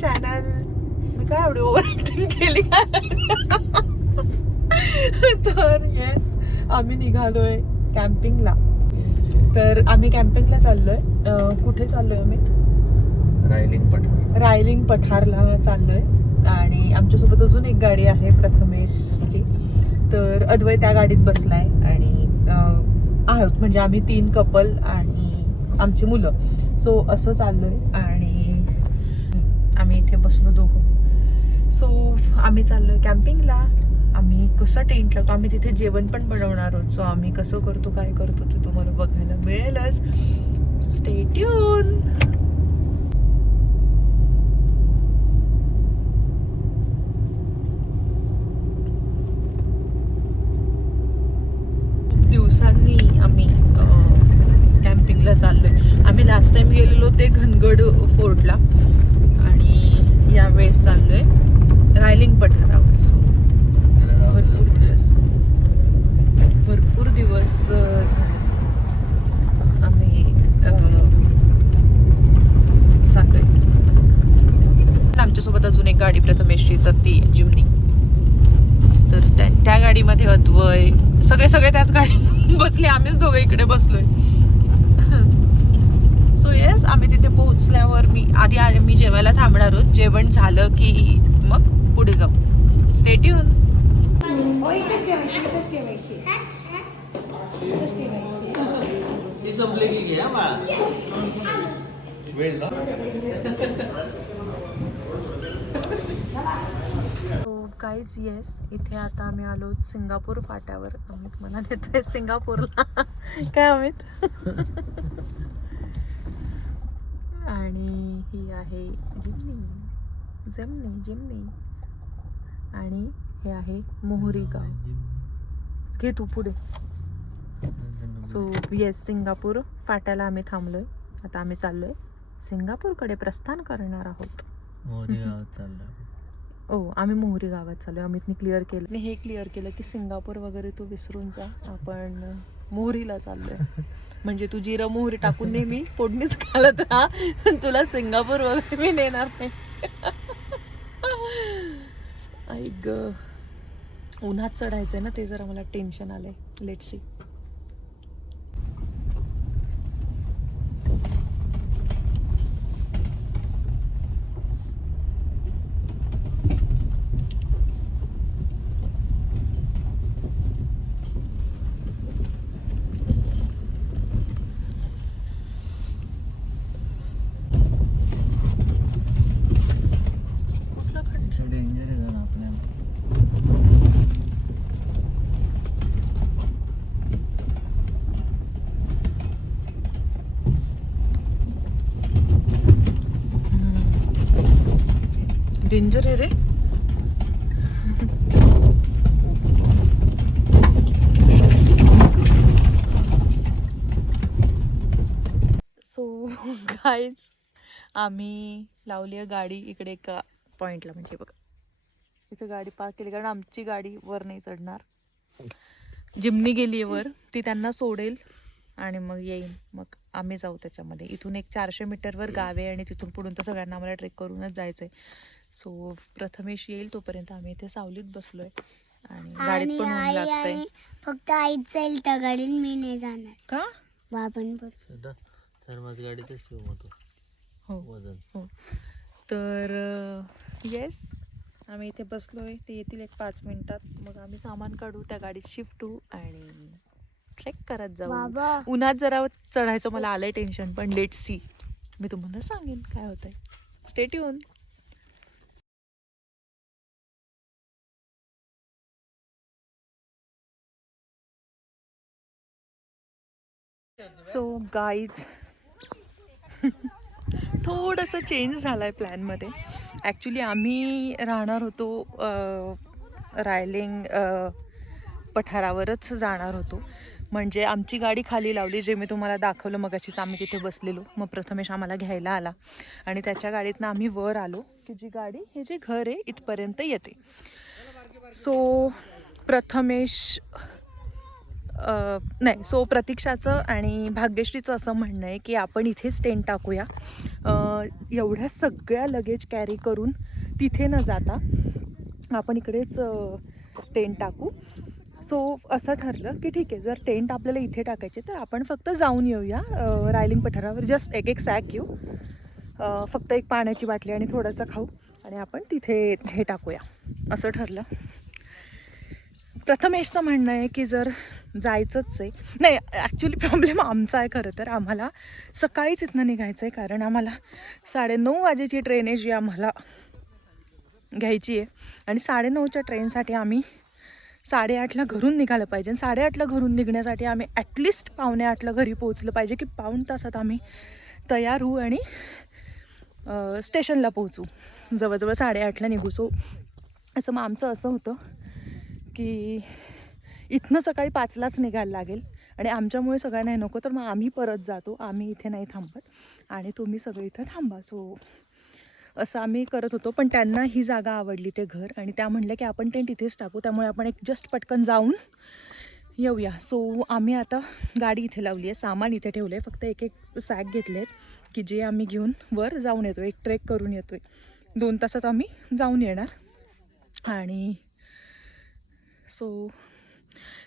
Channel. मी काय एवढी over acting केली तर येस, आम्ही निघालोय कॅम्पिंगला. तर आम्ही कॅम्पिंगला चाललोय. कुठे चाललोय अमित? रायलिंग पठारला चाललोय. आणि आमच्यासोबत अजून एक गाडी आहे प्रथमेशची. तर अद्वै त्या गाडीत बसलाय आणि आहोत म्हणजे आम्ही 3 कपल आणि आमची मुलं. सो असं चाललोय आणि आम्ही इथे बसलो दोघं. सो आम्ही चाललोय कॅम्पिंगला. आम्ही कसं टेंट लावतो, आम्ही तिथे जेवण पण बनवणार आहोत. सो आम्ही कसं करतो, काय करतो ते तुम्हाला बघायला मिळेलच. Stay tune. दिवसांनी आम्ही कॅम्पिंगला चाललोय. आम्ही लास्ट टाइम गेलेलो ते घनगड फोर्टला आणि यावेळेस चाललोय रायलिंग पठारावर. भरपूर दिवस झाले आम्ही चाललोय. आमच्यासोबत अजून एक गाडी प्रथमेशची, तर ती जिमनी. तर त्या गाडीमध्ये अद्वय सगळे त्याच गाडीत बसले. आम्हीच दोघं इकडे बसलोय. सो येस, आम्ही तिथे पोहोचल्यावर मी जेवायला थांबणार आहोत. जेवण झालं की मग पुढे जाऊ. Stay tune. गाईज येस, इथे आता आम्ही आलो सिंगापूर फाट्यावर. अमित म्हणा देतोय सिंगापूरला. काय अमित? आणि ही आहे जिमनी आणि हे आहे मोहरी गाव. घे तू पुढे. सो येस, सिंगापूर फाट्याला आम्ही थांबलोय. आता आम्ही चाललोय सिंगापूरकडे प्रस्थान करणार आहोत. आम्ही मोहरी गावात चाललोय. अमितने क्लिअर केलं. मी हे क्लिअर केलं की सिंगापूर वगैरे तू विसरून जा, आपण मोहरीला चाललोय. म्हणजे तू जिरं मोहरी टाकून नेहमी फोडणीच घालत राहा, तुला सिंगापूर वगैरे मी नेणार नाही. ऐक, उन्हात चढायचंय ना, ते जरा मला टेन्शन आलंय. Let's see. डेंजर आहे रे. सो गाईज, आम्ही लावली आहे गाडी इकडे एका पॉइंटला. म्हणजे बघा, इथं गाडी पार्क केली कारण आमची गाडी वर नाही चढणार. जिमनी गेली आहे वर, ती त्यांना सोडेल आणि मग येईल. मग आम्ही जाऊ त्याच्यामध्ये. इथून एक 400 मीटरवर गाव आहे आणि तिथून पुढून तर सगळ्यांना आम्हाला ट्रेक करूनच जायचंय. सो प्रथमेश येईल तोपर्यंत आम्ही इथे सावलीत बसलोय आणि गाडीत पण ऊन लागतंय. फक्त आईच जाईल त्या गाडीत, मी नाही जाणार. का? बाबन गाडीतच ठेवू मग हो वजन. हो. तर येस, आम्ही इथे बसलोय. ते येतील एक 5 मिनिटात. मग आम्ही सामान काढू, त्या गाडीत शिफ्ट होऊ आणि ट्रेक करत जाऊ. उन्हात जरा चढायचं मला आलंय टेन्शन, पण लेट्स सी. मी तुम्हाला सांगेन काय होतंय. Stay tune. सो गाईज, थोडंसं चेंज झालं आहे प्लॅनमध्ये. ॲक्च्युली आम्ही राहणार होतो रायलिंग पठारावरच जाणार होतो. म्हणजे आमची गाडी खाली लावली, जे मी तुम्हाला दाखवलं मगाशीच. आम्ही तिथे बसलेलो. मग प्रथमेश आम्हाला घ्यायला आला आणि त्याच्या गाडीतनं आम्ही वर आलो की जी गाडी, हे जे घर आहे इथपर्यंत येते. सो प्रथमेश नाही, सो प्रतीक्षाचं आणि भाग्यश्रीचं असं म्हणणं आहे की आपण इथेच टेंट टाकूया. एवढ्या सगळ्या लगेज कॅरी करून तिथे न जाता आपण इकडेच टेंट टाकू. सो असं ठरलं की ठीक आहे, जर टेंट आपल्याला इथे टाकायचे तर आपण फक्त जाऊन येऊया रायलिंग पठारावर. जस्ट एक सॅक घेऊ, फक्त एक पाण्याची बाटली आणि थोडंसं खाऊ आणि आपण तिथे हे टाकूया असं ठरलं. प्रथमेशचं म्हणणं आहे की जर जायचंच आहे, नाही ॲक्च्युली प्रॉब्लेम आमचा आहे खरं तर. आम्हाला सकाळीच इथनं निघायचं आहे कारण आम्हाला 9:30 वाजेची ट्रेन आहे जी आम्हाला घ्यायची आहे आणि 9:30च्या ट्रेनसाठी आम्ही 8:30ला घरून निघालं पाहिजे. 8:30ला घरून निघण्यासाठी आम्ही ॲटलिस्ट 7:45ला घरी पोहोचलं पाहिजे की पाऊण तासात आम्ही तयार होऊ आणि स्टेशनला पोहोचू. जवळजवळ 8:30ला निघू. सो असं मग आमचं असं होतं की इथनं सकाळी 5लाच निघायला लागेल आणि आमच्यामुळे सगळ्यांना नको, तर मग आम्ही परत जातो, आम्ही इथे नाही थांबत आणि तुम्ही सगळे इथं थांबा. सो असं आम्ही करत होतो. पण त्यांना ही जागा आवडली, ते घर, आणि त्या म्हणल्या की आपण टेंट इथेच टाकू, त्यामुळे आपण एक जस्ट पटकन जाऊन येऊया. सो आम्ही आता गाडी इथे लावली आहे, सामान इथे ठेवलं आहे, फक्त एक सॅक घेतले आहेत की जे आम्ही घेऊन वर जाऊन येतो, एक ट्रेक करून येतो आहे. 2 तासात आम्ही जाऊन येणार. आणि सो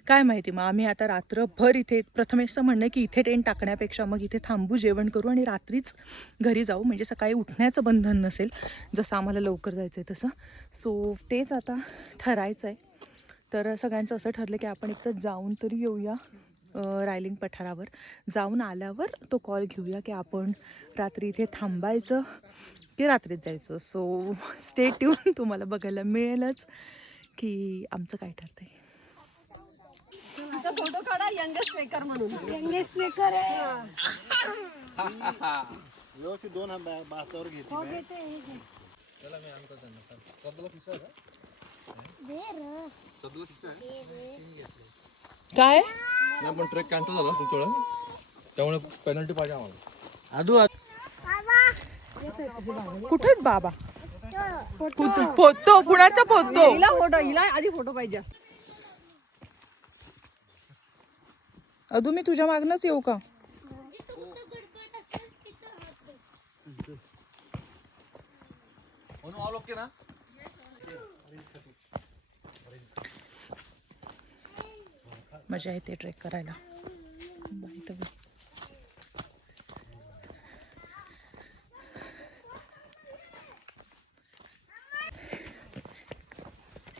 काय माहिती, मग आम्ही आता रात्रभर इथे, प्रथमेशचं म्हणणं आहे की इथे टेंट टाकण्यापेक्षा मग इथे थांबू, जेवण करू आणि रात्रीच घरी जाऊ, म्हणजे सकाळी उठण्याचं बंधन नसेल, जसं आम्हाला लवकर जायचं आहे तसं. सो तेच आता ठरायचं आहे. तर सगळ्यांचं असं ठरलं की आपण एकतर जाऊन तरी येऊया रायलिंग पठारावर. जाऊन आल्यावर तो कॉल घेऊया की आपण रात्री इथे थांबायचं की रात्रीच जायचं. सो स्टे ट्यून, तुम्हाला बघायला मिळेलच की आमचं काय ठरतंय. फोटो काढा, यंगेस्ट मेकर म्हणून. यंगेस्ट मेकर आहे. व्यवस्थित 2 बासावर घेते. चला मी आणतो त्यांना. सबला खिसा आहे का? सबला खिसा आहे. काय आपण ट्रेक कॅन्सल झाला तुमच्याकडे, त्यामुळे पेनल्टी पाहिजे आम्हाला. आदू कुठे आहेत बाबा? पोहतो, पुण्याचा पोहतो. हिला आधी फोटो पाहिजे. अदू मी तुझ्या मागनच येऊ का? ऑल ओके ना? मजा येते ट्रेक करायला. By the way.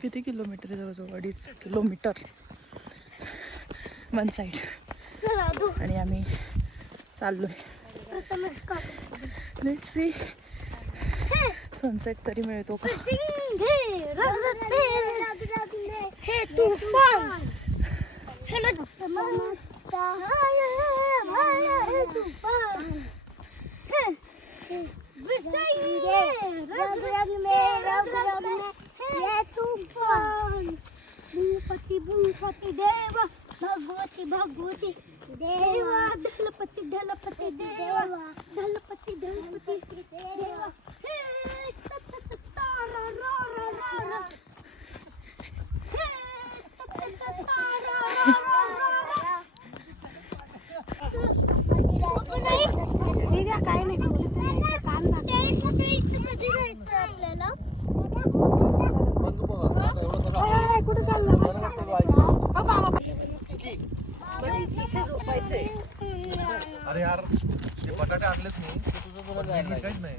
किती किलोमीटर आहे? जवळजवळ 2.5 किलोमीटर वन साईड, आणि आम्ही चाललोय. लेट्स सी सनसेट तरी मिळतो का. भूपती देवा, भगवती भगवती देवा, ढलपती ढलपती देवा, ढलपती ढलपती देवा. काय नाही आपल्याला कुठे चाललं? अरे यार, हे बटाटे आणलेच नाही, तुझं तुला जायला काहीच नाही.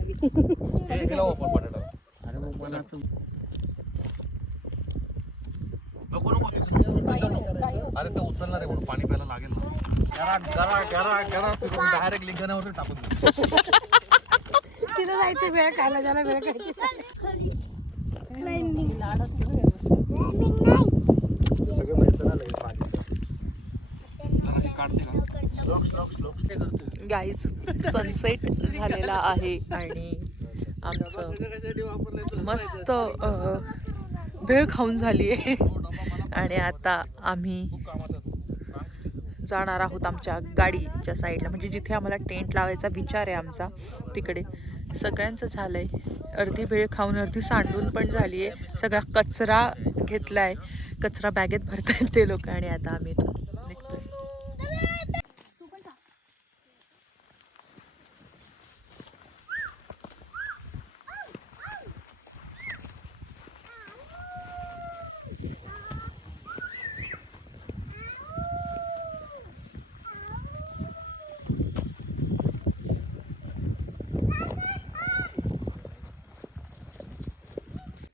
लागेल. हे लावू आपण बटाटा. अरे मग मला तू नको नको अरे ते उचलणार आहे म्हणून पाणी प्यायला लागेल ना. गरा गरा गरा गरा फिरून डायरेक्ट लिंगाण्यावर टाकून दे. तिथं जायचं, वेळ खायला ज्याला वेळ खायची. सगळं मिळतं ना लगेच पाणी. काढते का? श्लोक श्लोक श्लोक. गाईज सनसेट झालेला आहे आणि आमचं मस्त भेळ खाऊन झाली आहे आणि आता आम्ही जाणार आहोत आमच्या गाडीच्या साईडला, म्हणजे जिथे आम्हाला टेंट लावायचा विचार आहे आमचा तिकडे. सगळ्यांचं झालंय, अर्धी भेळ खाऊन अर्धी सांडून पण झाली आहे. सगळा कचरा घेतलाय, कचरा बॅगेत भरतायत ते लोक आणि आता आम्ही इथून निघतोय.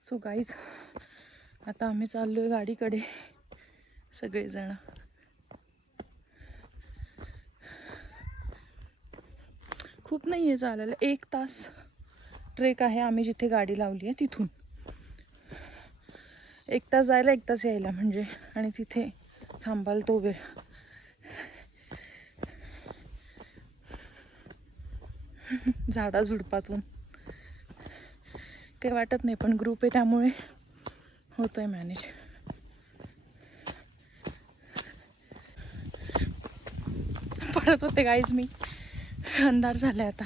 सो गाईज, आता आम्ही चाललोय गाडीकडे सगळेजण. खूप नाही आहे चालायला, 1 तास ट्रेक आहे. आम्ही जिथे गाडी लावली आहे तिथून 1 तास जायला 1 तास यायला म्हणजे, आणि तिथे थांबाल तो वेळ. झाडाझुडपातून काही वाटत नाही, पण ग्रुप आहे त्यामुळे होतंय मॅनेज. पडत होते गाईज मी, अंधार झालाय आता.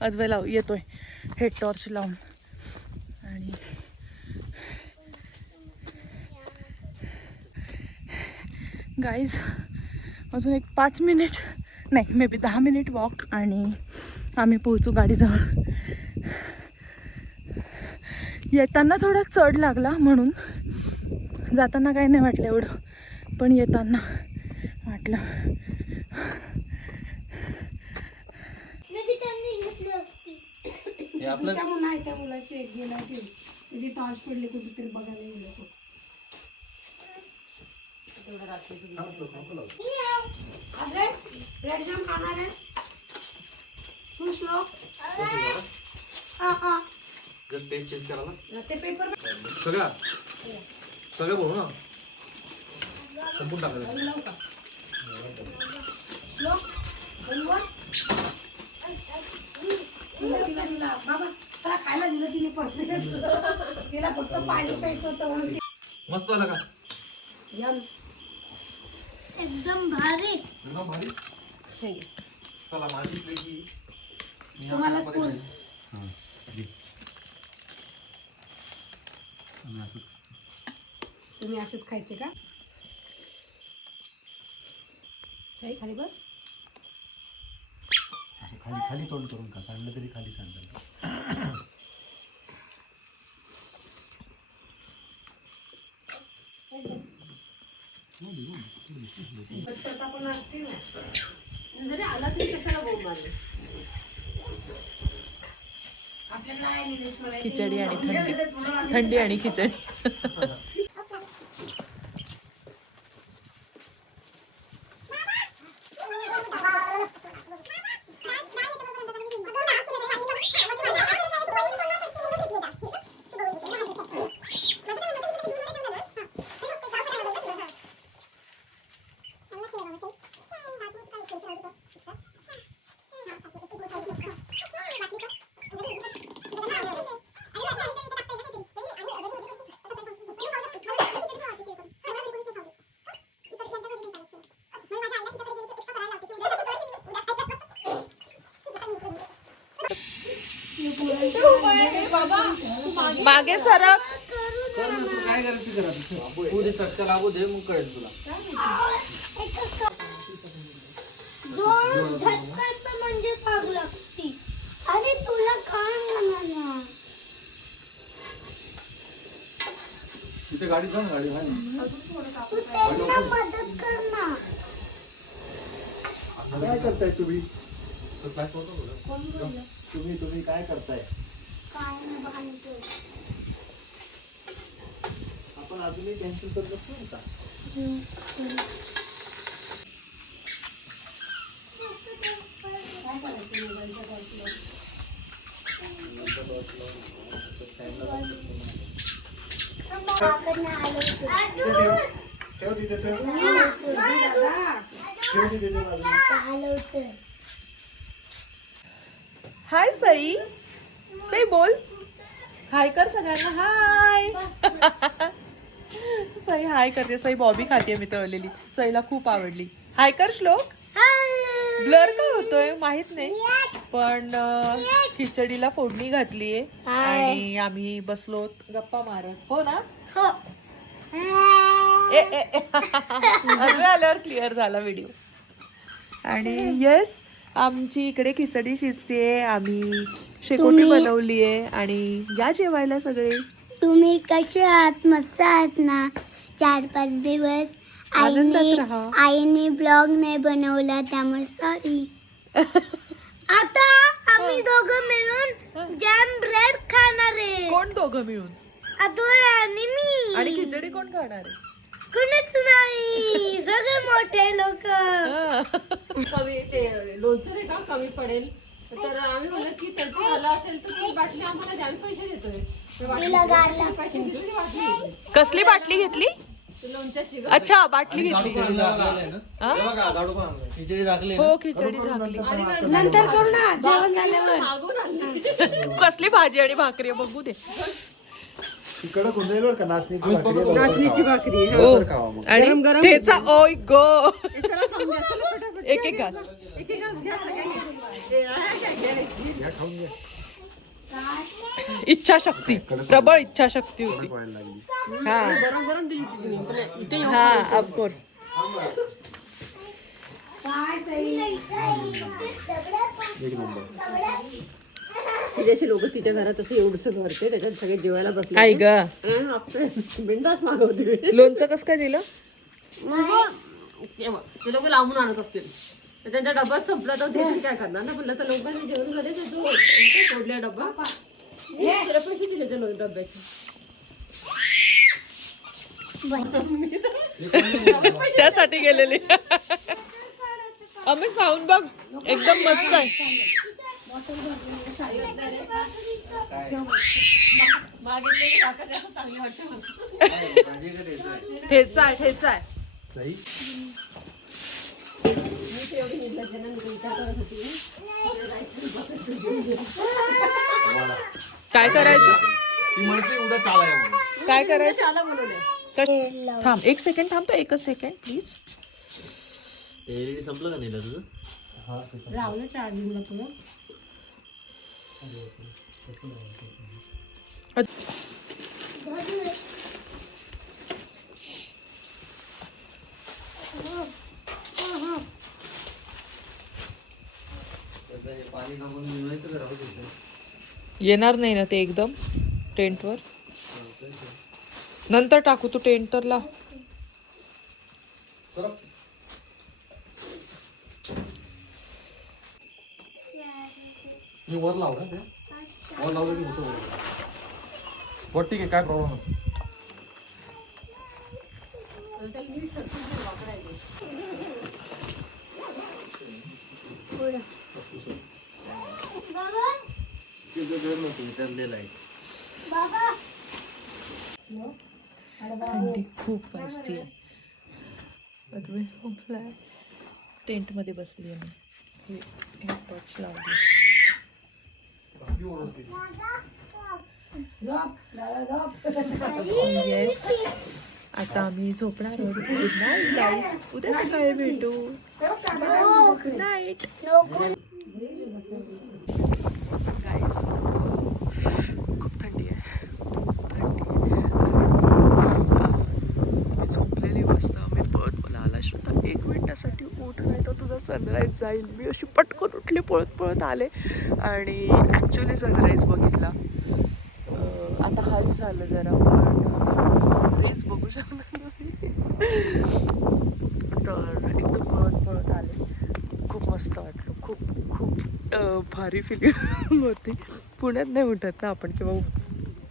अद्वै येतोय हेड टॉर्च लावून. आणि गाईज अजून एक 5 मिनिट नाही, मे बी 10 मिनिट वॉक आणि आम्ही पोहोचू गाडीजवळ. येताना थोडा चढ लागला म्हणून जाताना काही नाही वाटलं एवढं, पण येताना वाटलं. हे आपलं नाही, त्या मुलाची एक गेला की त्याची टॉर्च पडली कुठेतरी बघायला गेलो. रेड जाम खाणार आहे तू श्लोक? जर टेस्ट चेंज करायला ते पेपर सगळं बोलू ना, संपून टाकायचं. श्लोक बनवा. तिला बाबा त्याला खायला दिलं तिने, पण तिला फक्त पाणी प्यायचं होतं म्हणून. मस्त झालं का? एकदम भारी. एकदम भारी. चला माझी प्लेट ही. तुम्हाला स्कूल तुम्ही असंच खायचे का? खाली बस. असं खाली खाली तोंड करून का सांडलं तरी खाली सांडलं. पण असते ना, जरी आला तरी कशाला बोल मारले. आपल्याकडे आहे निलेश मला खिचडी आणि थंडी, थंडी आणि खिचडी. मागे सरक. काय करायचं करा, तू दे चटका लागू दे, मग कळेल तुला. जोर झटकायचं म्हणजे आग लागती. अरे तुला काय म्हणाला? तिथे गाडी जा, गाडी आहे ना. तू त्यांना मदत कर ना. काय करताय तुम्ही? तर काय करतो बोला. तुम्ही काय करताय? काय नाही बांधतोय. आपण अजूनही कॅन्सल करू शकतो का? ठेव तिथे, हाय सई. सई बोल, हाय कर सगळ्यांना. हाय. सई हाय करते. सई बॉबी खाते मी तळलेली, सईला खूप आवडली. हाय कर श्लोक. ब्लर का होतोय माहित नाही, पण खिचडीला फोडणी घातलीये आणि आम्ही बसलो गप्पा मारत. हो ना? हो. आल्यावर क्लिअर झाला व्हिडिओ. आणि येस, आमची इकडे खिचडी शिजते, आम्ही शेकोटी बनवलीये आणि या जेवायला सगळे. तुम्ही कसे आहात? मस्त आहात ना? 4-5 दिवस आनंदात राहा. आईने ब्लॉग नाही बनवला त्यामुळे सॉरी. आता आम्ही दोघं मिळून जॅम ब्रेड खाणार आहे. कोण दोघं मिळून? अद्वय आणि मी. आणि खिचडी कोण खाणार आहे? कुणीच नाही, सगळे मोठे लोक. कमी ते लोणचं नाही का कमी पडेल तर आम्ही म्हणलं की त्यांचं झालं असेल तर ती बाटली आम्हाला द्या, आम्ही पैसे देतोय. पैसे घेतली, ती बाटली घेतली. कसली बाटली घेतली? लोणच्याची ग. अच्छा, बाटली घेतली. खिचडी टाकली हो, खिचडी झाकली. नंतर करू ना जेवण झाल्यावर. मागून आणली. कसली भाजी आणि भाकरी आहे बघू दे. कडक होऊन जाईल बरं का नाचणीची भाकरी. नाचणीची भाकरी. नंतर खावा मग. आणि ठेचा. ओय गो. चला खाऊन घ्या, चला फटाफट. एक एक घास. एक एक घास घ्या, सगळ्यांनी. हे आहे घ्या, घ्या. घ्या, खाऊन घ्या. इच्छाशक्ती, प्रबळ इच्छाशक्ती होती. व्हायला लागली. हा गरम गरम दिली ती तिने. पण इथे येऊन हा, ऑफकोर्स. काय सही. एक नंबर. तिच्याशी लोक तिच्या घरात असं एवढंसं भरते त्याच्यात सगळे जेवायला बसले. आई ग, बिंदास मागवते. लोणचं कसं काय दिलं? ते लोक लांबून आणत असतील तर त्यांच्या डब्यात संपला तर ते काय करणार ना. म्हणलं तर लोकांनी जेवण झाले तर तो सोडल्या डब्बा त्याला पैसे दिले त्या डब्याचे. त्यासाठी गेलेली. आम्ही खाऊन बघ, एकदम मस्त आहे. ठेचा आहे, ठेचा आहे. सही. काय करायचं? ती म्हणते उद्या चालाय म्हणून. काय करायचं? त्याला बोलवलंय. थांब, एक सेकंड थांबतो, एकच सेकंड प्लीज. एलईडी संपलं का नाही तुझं? लावलं चार्जिंगला तुला. पाणी टाकून मिळवायचं का राहू दे? येणार नाही ना ते एकदम टेंटवर? नंतर टाकू, तू टेंट तर लाव. मी वर लावलं ते, वर लावलं की होतं वर. बरं ठीक आहे, काय प्रॉब्लेम नाही. थंडी खूप वाजते. अद्वैत झोपलाय. टेंट मध्ये बसली आहे मी. हे टॉर्च लावली. येस, आता आम्ही झोपणार आहोत. गुड नाईट गाईज, उद्या सकाळी भेटू. Good night guys. खूप थंडी आहे, खूप थंडी आहे. मी झोपलेली मस्त. मी पळत, मला आला श्रोता 1 मिनिटासाठी उठ, नाही तर तुझा सनराईज जाईल. मी अशी पटकन उठले, पळत पळत आले आणि ॲक्च्युली सनराईज बघितला. आता हाच झालं जरा, पण रेस बघू शकणार नाही. तर एकदम पळत पळत आले. खूप मस्त वाटलं, खूप खूप भारी फिलिंग होती. पुण्यात नाही उठत ना आपण, किंवा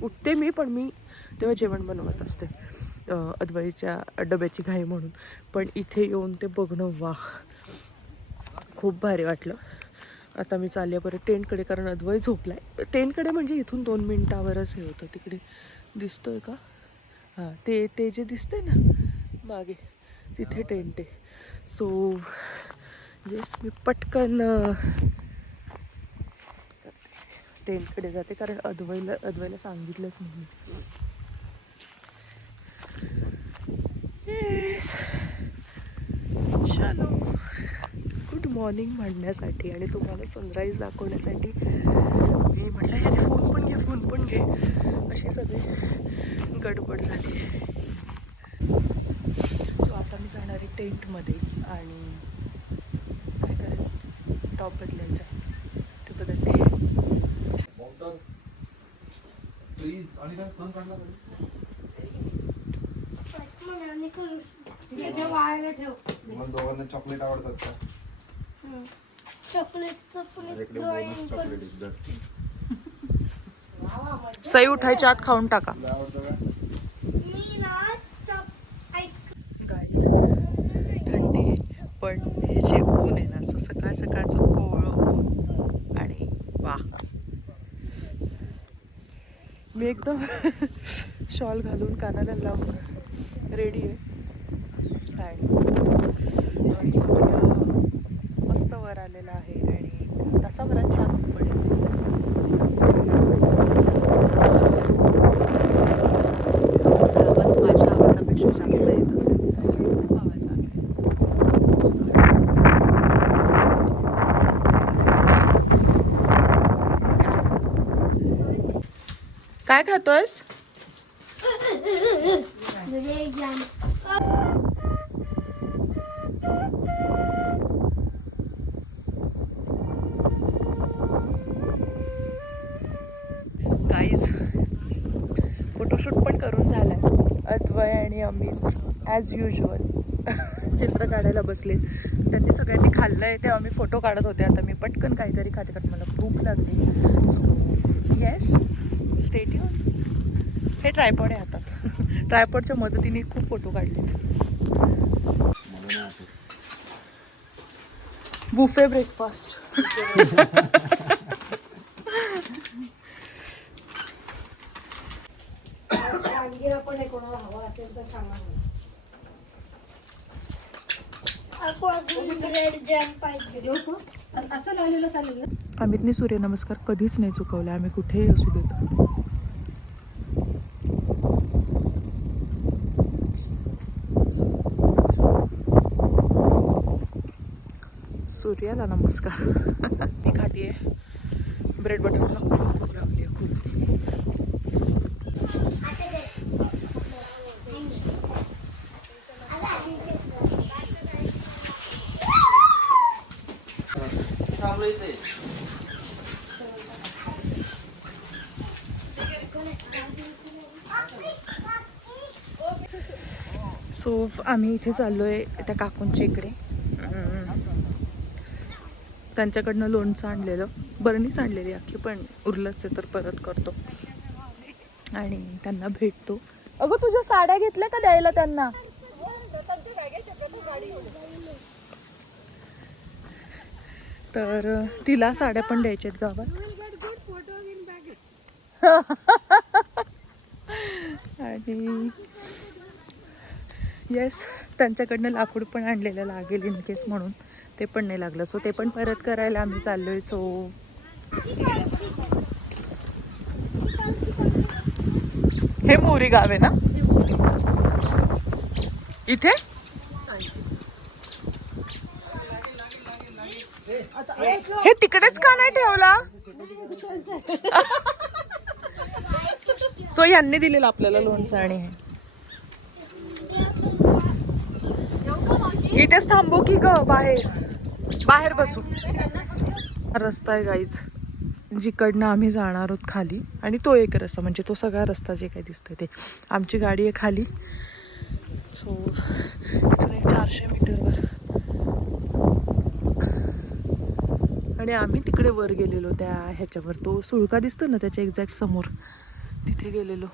उठते मी, पण मी तेव्हा जेवण बनवत असते अद्वैच्या डब्याची घाई म्हणून. पण इथे येऊन ते बघणं, वा, खूप भारी वाटलं. आता मी चालले परत टेंटकडे, कारण अद्वै झोपलाय. टेंटकडे म्हणजे इथून 2 मिनिटावरच हे होतं. तिकडे दिसतोय का? हां, ते जे दिसतंय ना मागे, तिथे टेंट आहे. सो येस, मी पटकन टेंटकडे जाते, कारण अद्वैला सांगितलंच नाही. येस, चलो, गुड मॉर्निंग. मॉर्निंग म्हणण्यासाठी आणि तुम्हाला सनराईज दाखवण्यासाठी मी म्हटलं यार फोन पण घे अशी सगळी गडबड झाली. सो आता मी जाणार आहे टेंटमध्ये आणि काय करेल टॉप बदलायचा आहे ते बदलते. प्लीज आणि काय सण काढला ठेव वाळायला ठेव. मला दोघांना चॉकलेट आवडतात का? चॉकलेट चॉकलेट एकदम सई उठायच्या आत खाऊन टाका. आवडतं का? मी ना गाईज थंडी आहे पण हे जे ऊन आहे ना असं सकाळ सकाळचं कोवळं ऊन आणि वा. मी एकदम शॉल घालून कानाला लावून रेडी आहे आणि सूर्य मस्त वर आलेला आहे आणि तासाभरात छान ऊन पडेल. आवाज माझ्या आवाजापेक्षा जास्त येत असेल. खूप आवाज आला आहे. काय खातोयस? गाईज फोटोशूट पण करून झालाय. अद्वय आणि अमित ॲज युजल चित्र काढायला बसले. त्यांनी सगळ्यांनी खाल्लं आहे तेव्हा मी फोटो काढत होते. आता मी पटकन काहीतरी खाते कारण मला भूक लागली. So yes stay tune. हे ट्रायपॉड आहे हातात. ट्रायपॉडच्या मदतीने खूप फोटो काढले. Buffet breakfast. कोणाला हवा असेल तर सांगा. असं लावलेलं चालेल. अमितने सूर्यनमस्कार कधीच नाही चुकवला. आम्ही कुठेही असू देतो. सूर्याला नमस्कार. मी खातीये ब्रेड बटर. मला खूप भूक लागली आहे खूप. सो आम्ही इथे चाललो आहे त्या काकूंच्या इकडे. त्यांच्याकडनं लोणचं आणलेलं. बरणीच आणलेली अख्खी पण उरलंच आहे तर परत करतो आणि त्यांना भेटतो. अगं तुझ्या साड्या घेतल्या का द्यायला त्यांना? तर तिला साड्या पण द्यायच्या आहेत गावात. आणि येस त्यांच्याकडनं लाकूड पण आणलेलं लागेल इन केस म्हणून. ते पण नाही लागलं सो ते पण परत करायला आम्ही चाललोय. सो हे मोरी गाव आहे ना इथे? हे तिकडेच का नाही ठेवला? सो यांनी दिलेलं आपल्याला लोणचं आणि हे इथेच थांबू की ग? बाहेर बसू. रस्ता आहे गाईज जिकडनं आम्ही जाणार आहोत खाली. आणि तो एक रस्ता म्हणजे तो सगळा रस्ता जे काही दिसतंय ते. आमची गाडी आहे खाली. सो इथून एक 400 मीटरवर. आणि आम्ही तिकडे वर गेलेलो त्या ह्याच्यावर. तो सुळका दिसतो ना त्याच्या एक्झॅक्ट समोर तिथे गेलेलो.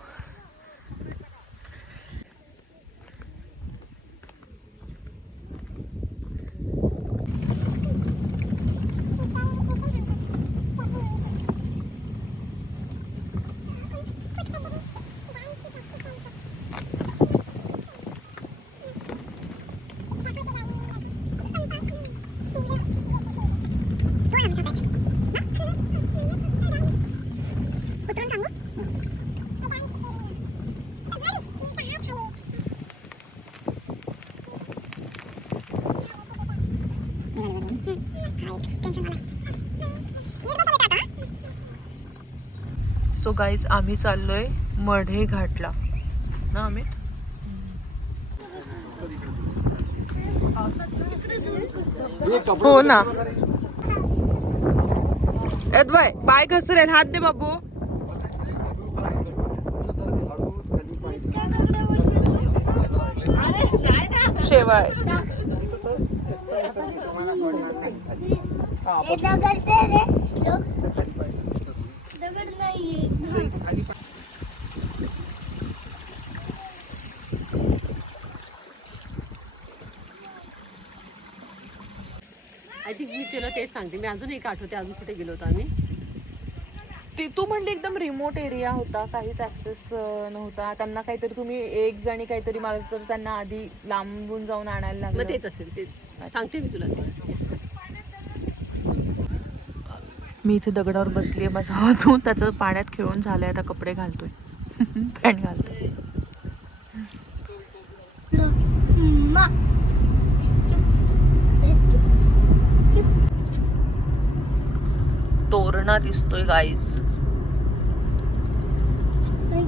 सो गाईज आम्ही चाललोय मढे घाटला ना अमित. हो ना. अद्वय पाय घसरेल, हात दे बाबू. शेवाळ हे दगड दे रे श्लोक. दगड नाहीये. आय थिंक मी तुला तेच सांगते. मी अजून एक आठवते अजून कुठे गेलो होतो आम्ही. तू म्हणली एकदम रिमोट एरिया होता, काहीच ऍक्सेस नव्हता. त्यांना काहीतरी तुम्ही एक जणी काहीतरी मला तर त्यांना आधी लांबून जाऊन आणायला मग लागलं. तेच असेल ते सांगते मी तुला ते. मी इथे दगडावर बसलीये, माझा हात धुवून त्याचं पाण्यात खेळून झालंय. आता कपडे घालतोय, पॅन्ट घालतोय. तोरणा दिसतोय गाईज.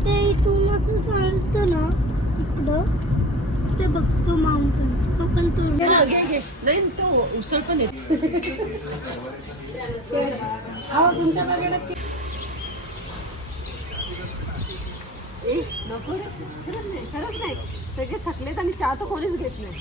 ते इथून असं चालतं ना इकडं, ते बघतो माउंटन. तो पण तो नाही तो उसळ पण येते. तुमच्या नको रे, खरंच नाही सगळे थकलेत आणि चहा तर कोणीच घेत नाही.